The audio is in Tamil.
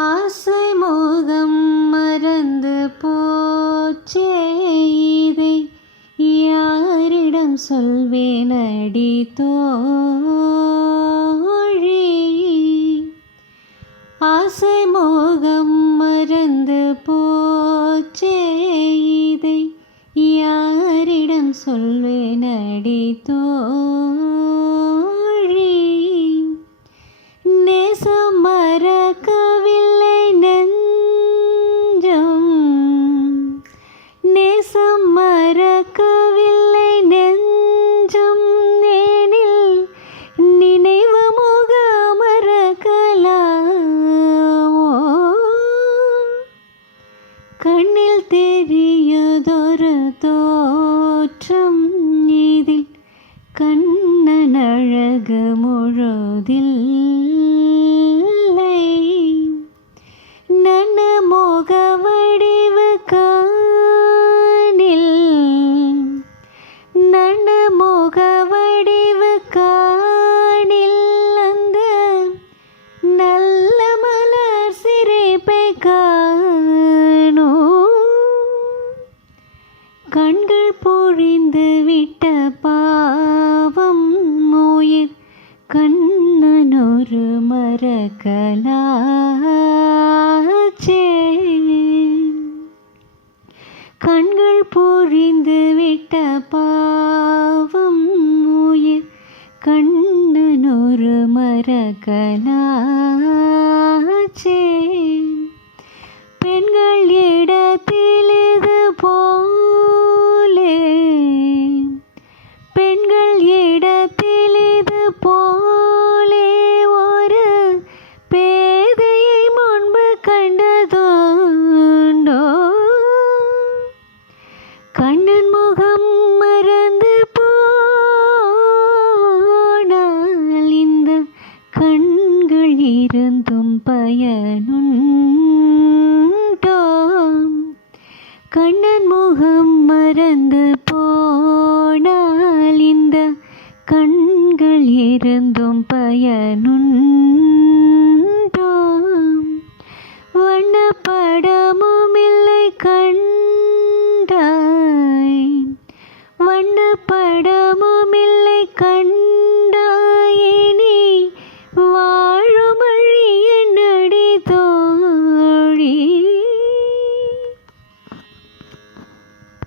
ஆசை மோகம் மறந்து போச்சே, இதை யாரிடம் சொல்வேனடி தோழி. ஆசை மோகம் மறந்து போச்சே, இதை யாரிடம் சொல்வேனடி தோழி. நேசம் மறக்கவில்லை நெஞ்சம், நேசம் மறக்கவில்லை நெஞ்சம், ஏனில் நினைவு முக மறக்கலாமோ. கண்ணில் தெரியுதொரு தோற்றம், இதில் கண்ணன் அழகு முழுதில்லை. நன மோக வடிவு காணில், நன மோக வடிவு காணில், அந்த நல்ல மலர் சிரிப்பை காணோ. கண்கள் பொழிந்து விட்ட பாவம், உயிர் கண்ணனொரு மறக்கலாச்சே. கண்கள் பொழிந்து விட்ட பாவம், உயிர் கண்ணனொரு மறக்கலாச்சே. பெண்கள் இடத்தில் இது போலே, பெண்கள் இடத்தில் இது போலே, ஒரு பேதையை முன்பு கண்டதுண்டோ. கண்ணன் முகம் மறந்து போனால் இந்த கண்கள் இருந்தும் பயனுண்டோ. கண்ணன் முகம் மறந்து போனால் இந்த கண்கள் இருந்தும் பயனுண்டோ. வண்ணப்படமும் இல்லை கண்டாய், வண்ணப்படமும் இல்லை கண்டாய்,